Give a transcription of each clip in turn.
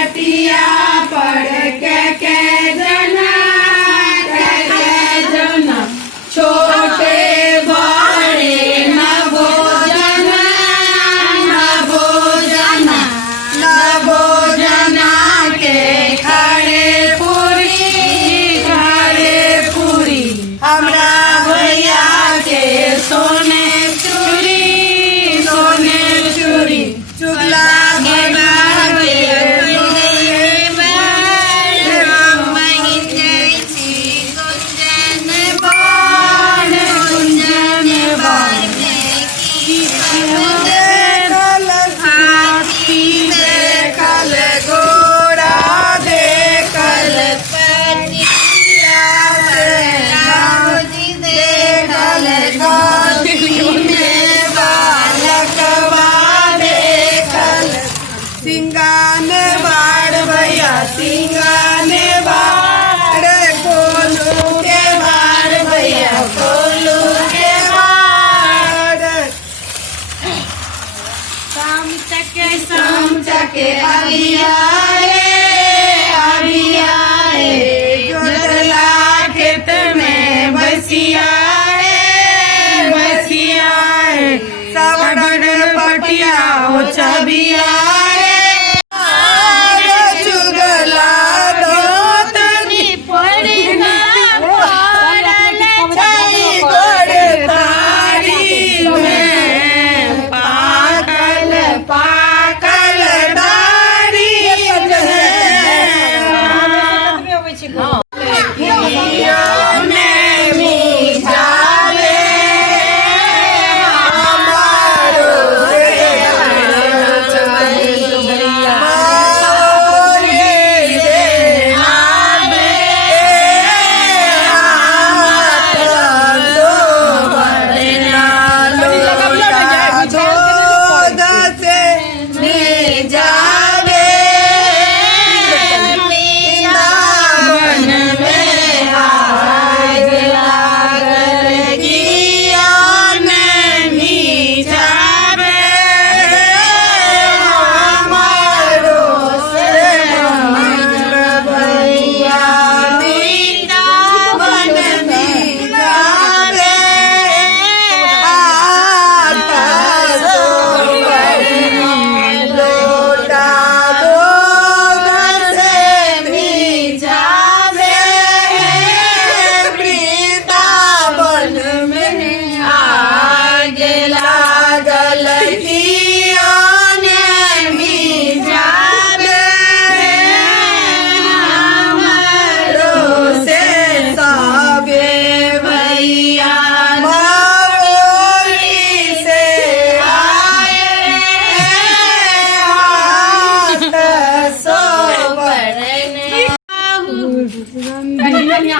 पटिया पड़ के जना छोटे बड़े न भोजना के खड़े पूरी हमरा भैया के सोने चूड़ी चुगला सिंगाने बाड़ भैया सिंगाने बाड़ कोलू के बाड़ भैया कोलू के बाड़ शाम चके अभी आए जोतला खेत में बसिया सब पटिया हो चबिया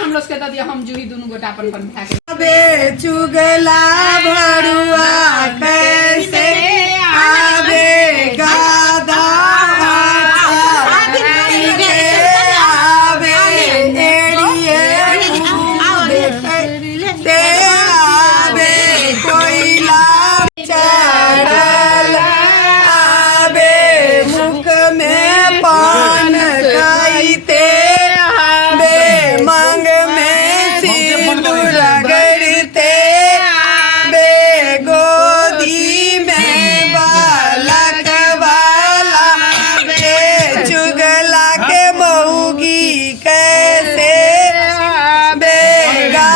हम लोग कहता दिया हम जूही दोनों गोटा अपन बिठा के अबे चुगला भरुआ कैसे आवे गादा आवे एड़िए ते आवे कोयला चढ़ल आवे मुख में पान खाइते मांग में सिंदूर रगड़ते गोदी में बालक वाला चुगला के मऊगी कैसे बेगा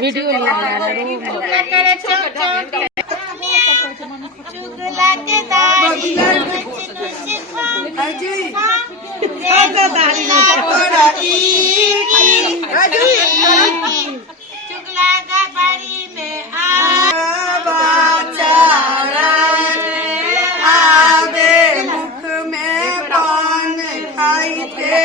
वीडियो चुगला के दाढ़ी चुगला का बाड़ी में आवे मुख में पान खाइते